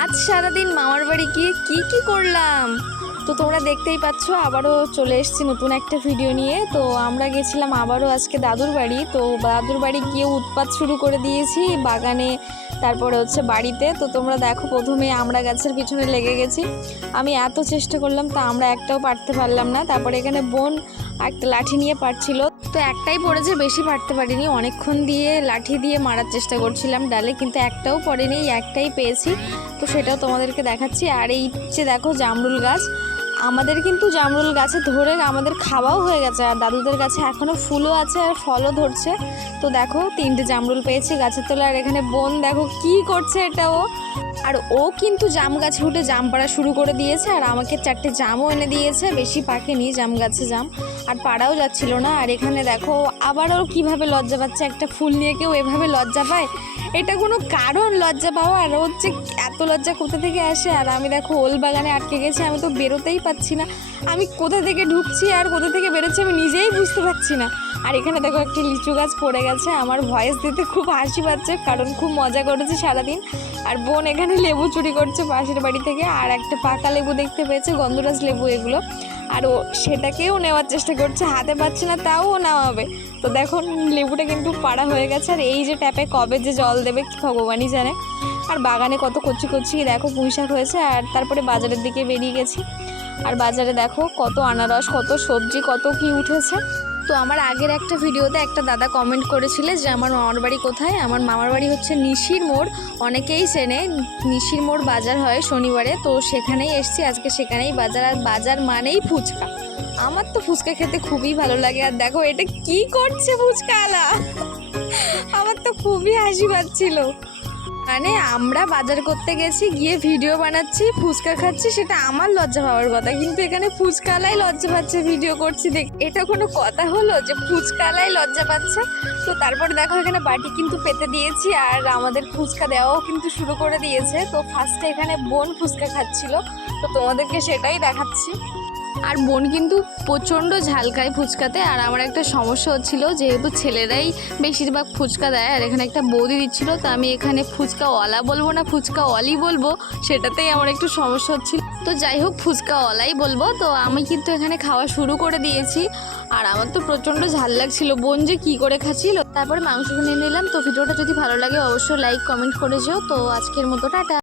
আজ সারাদিন মামার বাড়ি গিয়ে কি করলাম তো তোমরা দেখতেই পাচ্ছ। আবারও চলে এসেছি নতুন একটা ভিডিও নিয়ে। তো আমরা গেছিলাম আবারও আজকে দাদুর বাড়ি। তো দাদুর বাড়ি গিয়ে উৎপাত শুরু করে দিয়েছি বাগানে, তারপরে হচ্ছে বাড়িতে। তো তোমরা দেখো, প্রথমে আমরা গাছের পিছনে লেগে গেছি। আমি এত চেষ্টা করলাম, তা আমরা একটাও পারতে পারলাম না। তারপরে এখানে বোন একটা লাঠি নিয়ে পারছিল, তো একটাই পড়েছে, বেশি পারতে পারিনি। অনেকক্ষণ দিয়ে লাঠি দিয়ে মারার চেষ্টা করছিলাম ডালে, কিন্তু একটাও পড়েনি, একটাই পেয়েছি। তো সেটাও তোমাদেরকে দেখাচ্ছি। আর এই যে দেখো জামরুল গাছ, আমাদের কিন্তু জামরুল গাছে ধরে আমাদের খাওয়াও হয়ে গেছে, আর দাদুদের গাছে এখনও ফুলও আছে আর ফলও ধরছে। তো দেখো 3টে জামরুল পেয়েছি গাছের তলায়। আর এখানে বোন দেখো কি করছে এটাও। আর ও কিন্তু জাম গাছে উঠে জাম পাড়া শুরু করে দিয়েছে, আর আমাকে 4টে জামও এনে দিয়েছে। বেশি পাকেনি জাম গাছে জাম, আর পাড়াও যাচ্ছিল না। আর এখানে দেখো আবার ওর কীভাবে লজ্জা পাচ্ছে। একটা ফুল নিয়ে কেউ এভাবে লজ্জা পায়? এটা কোনো কারণ লজ্জা পাওয়া? আর ওর যে এত লজ্জা কোথা থেকে আসে। আর আমি দেখো ওল বাগানে আটকে গেছি, আমি তো বেরোতেই পাচ্ছি না। আমি কোথা থেকে ঢুকছি আর কোথা থেকে বেরোচ্ছি আমি নিজেই বুঝতে পারছি না। আর এখানে দেখো একটা লিচু গাছ পড়ে গেছে। আমার ভয়েস দিতে খুব হাসি পাচ্ছে, কারণ খুব মজা করেছি সারাদিন। আর বোন এখানে লেবু চুরি করছে পাশের বাড়ি থেকে, আর একটা পাকা লেবু দেখতে পেয়েছে, গন্ধরাজ লেবু এগুলো। আর ও সেটাকেও নেওয়ার চেষ্টা করছে, হাতে পাচ্ছে না, তাও ও নেওয়াবে। তো দেখো লেবুটা কিন্তু পাড়া হয়ে গেছে। আর এই যে ট্যাপে কবে যে জল দেবে ভগবানই জানে। আর বাগানে কত কচি কচি দেখো পুঁইশাক হয়েছে। আর তারপরে বাজারের দিকে বেরিয়ে গেছি। আর বাজারে দেখো কত আনারস, কত সবজি, কত কি উঠেছে। তো আমার আগের একটা ভিডিওতে একটা দাদা কমেন্ট করেছিলে যে আমার মামার বাড়ি কোথায়। আমার মামার বাড়ি হচ্ছে নিশির মোড়, অনেকেই চেনে। নিশির মোড় বাজার হয় শনিবারে, তো সেখানেই এসছি আজকে, সেখানেই বাজার। আর বাজার মানেই ফুচকা। আমার তো ফুচকা খেতে খুবই ভালো লাগে। আর দেখো এটা কি করছে ফুচকাওয়ালা, আমার তো খুবই হাসি পাচ্ছিল। মানে আমরা বাজার করতে গেছি, গিয়ে ভিডিও বানাচ্ছি, ফুচকা খাচ্ছি, সেটা আমার লজ্জা পাওয়ার কথা, কিন্তু এখানে ফুচকালাই লজ্জা পাচ্ছে ভিডিও করছি দেখ। এটা কোনো কথা হলো যে ফুচকালাই লজ্জা পাচ্ছে? তো তারপরে দেখো এখানে বাটি কিন্তু পেতে দিয়েছি, আর আমাদের ফুচকা দেওয়াও কিন্তু শুরু করে দিয়েছে। তো ফার্স্টে এখানে বোন ফুচকা খাচ্ছিল, তো তোমাদেরকে সেটাই দেখাচ্ছি। আর বোন কিন্তু প্রচণ্ড ঝাল খায় ফুচকাতে। আর আমার একটা সমস্যা হচ্ছিল, যেহেতু ছেলেরাই বেশিরভাগ ফুচকা দেয়, আর এখানে একটা বৌদি দিচ্ছিল, তো আমি এখানে ফুচকাওয়ালা বলবো না ফুচকাওয়ালি বলবো, সেটাতেই আমার একটু সমস্যা হচ্ছিল। তো যাই হোক ফুচকাওয়ালাই বলবো। তো আমি কিন্তু এখানে খাওয়া শুরু করে দিয়েছি, আর আমার তো প্রচণ্ড ঝাল লাগছিল। বোন যে কী করে খাচ্ছিল। তারপরে মাংস নিয়ে নিলাম। তো ভিডিওটা যদি ভালো লাগে অবশ্যই লাইক কমেন্ট করে যেও। তো আজকের মতো টাটা।